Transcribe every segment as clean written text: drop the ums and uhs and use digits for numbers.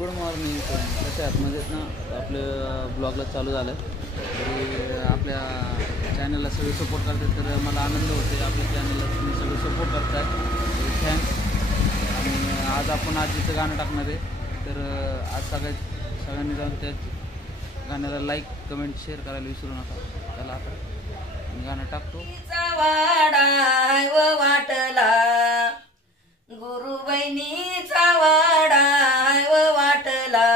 Good morning. कसे आहात? मजेत ना? आपलं ब्लॉगला चालू झालं तरी आपल्या चॅनलला सगळे सपोर्ट करतात, तर मला आनंद होते. आपल्या चॅनलला तुम्ही सगळे सपोर्ट करताय, थँक्स. आणि आज आपण आजीचं गाणं टाकणार आहे, तर आज सगळ्यांनी जाऊन त्या गाण्याला लाईक कमेंट शेअर करायला विसरू नका. त्याला आता गाणं टाकतो. वाटला गुरु बहिणीचा वाडा वाटला,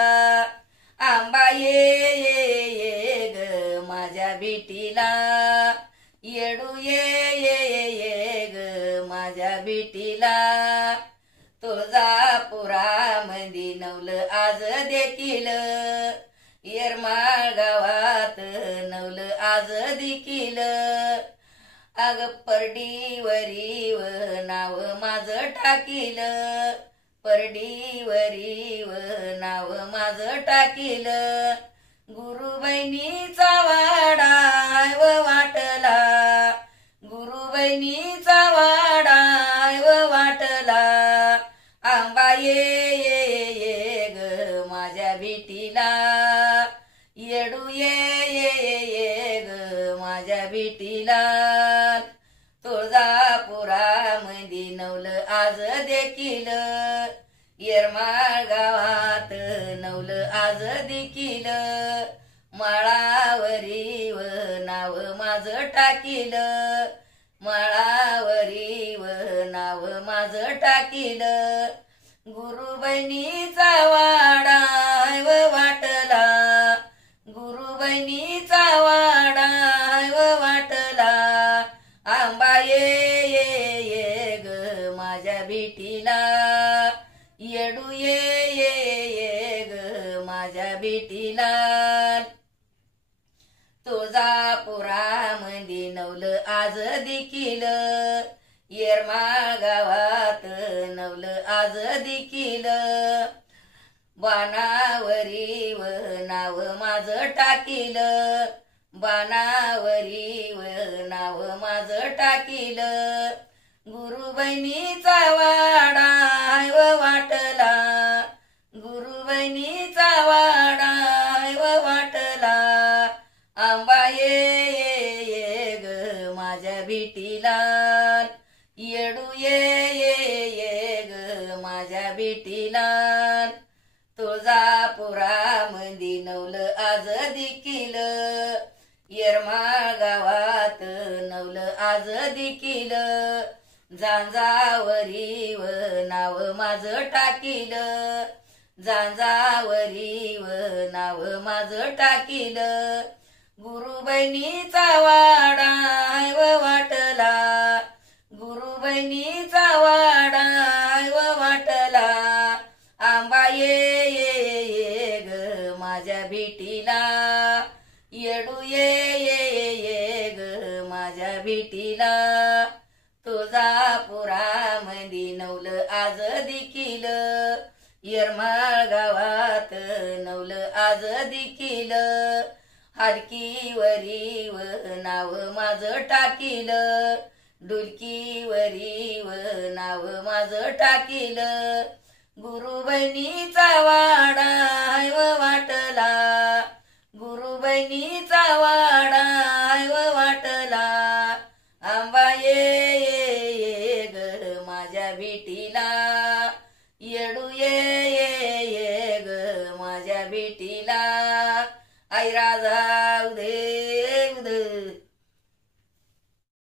आंबा ये ग माझ्या बिटीला, येडू ये ग माझ्या बिटीला. तुळजापुरामंदी नवलं आज देखील, येरमाळ गावात नवलं आज देखील. अग परडीवरीव नाव माझं टाकील, परडीवरीव नाव माझं टाकील. गुरु बहिणीचा वाडा वाटला, गुरु बहिणीचा वाडा वाटला, आंबा ये ग माझ्या बिटीला, येडू ये ग माझ्या बिटीला. तुळजापुरामंदी नवलं आज देखील, येरमाळ गावात नवलं आज देखील. माळावरीव नाव माझं टाकील, माळावरीव नाव माझं टाकील. गुरु बहिणीचा वाडा वाटला, गुरु बहिणीचा वाडा वाटला, आंबा ये ग माझ्या बिटीला, येडू ये ग माझ्या बिटीला. तुळजापुरामंदी नवलं आज देखील, येरमाळ गावात नवलं आज देखील. बाणावरीव नाव माझं टाकील, बाणावरीव नाव माझं टाकील. गुरु बहिणीचा वाडा वाटला, गुरु बहिणीचा वाडा वाटला, आंबा ये ग माझ्या बिटीला, येडू ये ग माझ्या बिटीला. तुळजापुरामंदी नवलं आज देखील, येरमाळ गावात नवलं आज देखील. झांजावरीव नाव माझं टाकील, झांजावरीव नाव माझं टाकील. गुरु बहिणीचा वाडा वाटला, गुरु बहिणीचा वाडा वाटला, आंबा ये ग माझ्या बिटीला, येडू ये ग माझ्या बिटीला. तुळजापुरामंदी नवलं आज देखील, येरमाळ गावात नवलं आज देखील. हाडकीवरीव नाव माझं टाकील, डुलकीवरीव नाव माझं टाकील. गुरु बहिणीचा वाडा वाटला, गुरु बहिणीचा वाडा वाटला, आंबा ये ग माझ्या बिटीला, येडू ये ग माझ्या बिटीला. आई राजा उदे